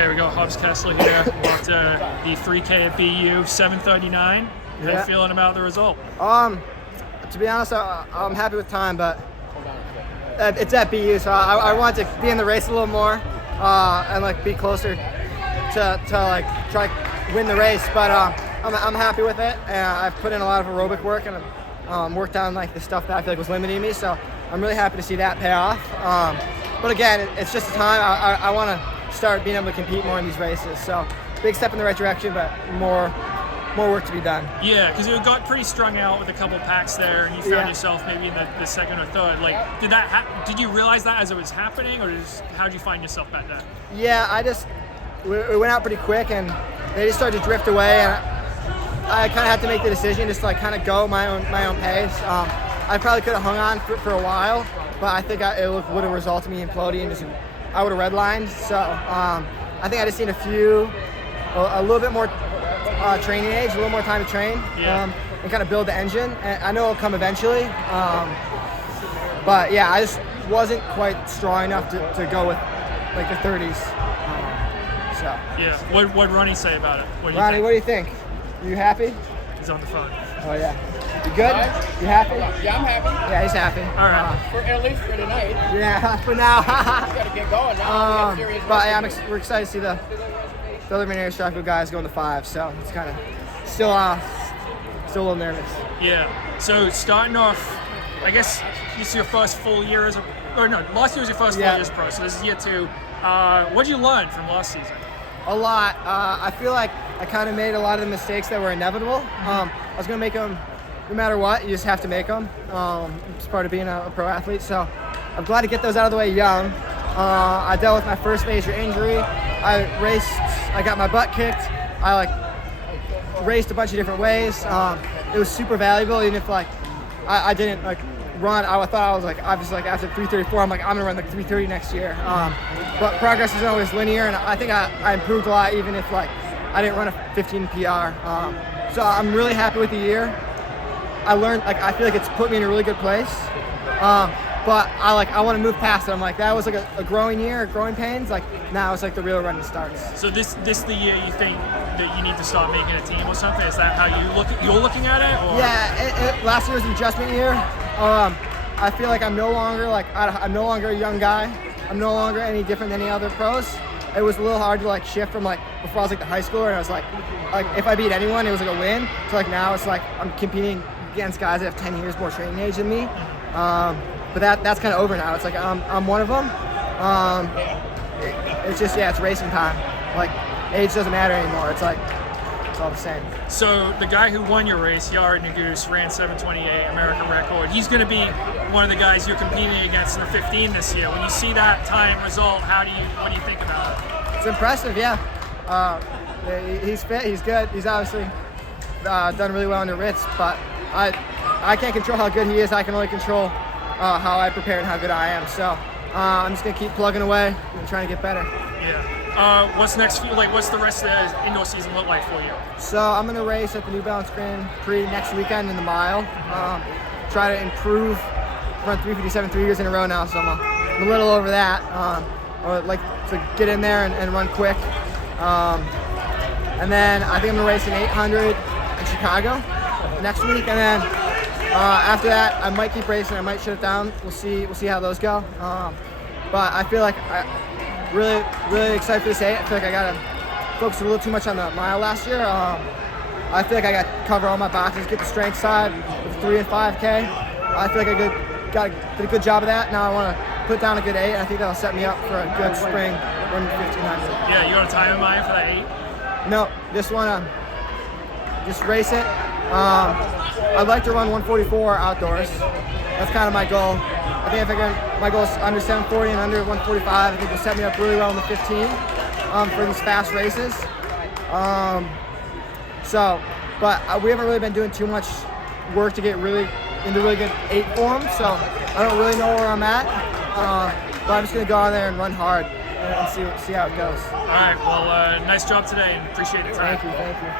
Okay, we got Hobbs Kessler here. Walked the 3K at BU, 7:39. How you feeling about the result? To be honest, I'm happy with time, but it's at BU, so I want to be in the race a little more and like be closer to like try to win the race. But I'm happy with it, and I've put in a lot of aerobic work and worked on like the stuff that I feel like was limiting me. So I'm really happy to see that pay off. But again, it's just a time. I want to start being able to compete more in these races. So big step in the right direction, but more work to be done. Yeah, because you got pretty strung out with a couple packs there, and you found yourself maybe in the second or third. Like, did you realize that as it was happening, or how did you find yourself back then? Yeah, we went out pretty quick, and they just started to drift away, and I kind of had to make the decision just to like kind of go my own pace. I probably could have hung on for a while, but I think it would have resulted in me imploding, and I would have redlined. So I think I just need a little bit more training age, a little more time to train, and kind of build the engine. And I know it'll come eventually, but yeah, I just wasn't quite strong enough to go with like the 30s. So yeah, what did Ronnie say about it? Ronnie, what do you think? Are you happy? He's on the phone. Oh yeah. You good? You happy? Yeah, I'm happy. Yeah, he's happy. All right. At least for tonight. Yeah, for now. Gotta get going now. But yeah, we're excited to see the other Veneer Strikefield guys go in the 5, so it's kind of still a little nervous. Yeah. So starting off, I guess this is your first full year last year was your first full year as pro, so this is year 2. What did you learn from last season? A lot. I feel like I kind of made a lot of the mistakes that were inevitable. I was going to make them no matter what. You just have to make them. It's part of being a pro athlete, so I'm glad to get those out of the way young. I dealt with my first major injury. I got my butt kicked. I raced a bunch of different ways. It was super valuable, even if I didn't run. I thought I was obviously after 3:34, I'm gonna run 3:30 next year. But progress isn't always linear, and I think I improved a lot, even if I didn't run a 15 PR. So I'm really happy with the year. I learned I feel like it's put me in a really good place. But I want to move past it. I'm that was a growing year, growing pains. Now it's the real running starts. So this the year you think that you need to start making a team or something? Is that how you're looking at it? Or? Yeah, last year was an adjustment year. I feel like I'm no longer a young guy. I'm no longer any different than any other pros. It was a little hard to shift from before I was the high schooler, and I was if I beat anyone, it was a win. So now it's I'm competing against guys that have 10 years more training age than me. But that's kind of over now. It's I'm one of them. It's just it's racing time. Age doesn't matter anymore. It's all the same. So the guy who won your race, Yara Nagus, ran 7:28 American record. He's going to be one of the guys you're competing against in the 15 this year. When you see that time result, what do you think about it? It's impressive. Yeah. He's fit. He's good. He's obviously done really well in the Ritz, but I can't control how good he is. I can only control how I prepare and how good I am. So I'm just gonna keep plugging away and trying to get better. Yeah. What's next? What's the rest of the indoor season look like for you? So I'm gonna race at the New Balance Grand Prix next weekend in the mile. Try to improve. Run 3:57 3 years in a row now, so I'm a little over that. I would like to get in there and run quick. And then I think I'm gonna race an 800 in Chicago next week, and then after that, I might keep racing. I might shut it down. We'll see how those go. But I feel really excited for this 8. I feel I got to focus a little too much on the mile last year. I feel I got to cover all my boxes, get the strength side with 3 and 5K. I feel I did a good job of that. Now I want to put down a good 8. I think that'll set me up for a good spring running 1500. Yeah, you got a time in mind for that 8? No, just want to race it. I'd like to run 144 outdoors. That's kind of my goal. I think my goal is under 740 and under 145. I think will set me up really well in the 15 for these fast races. But we haven't really been doing too much work to get into really good 8 form. So I don't really know where I'm at. But I'm just gonna go out there and run hard and see how it goes. All right. Well, nice job today, and appreciate the time. Thank you.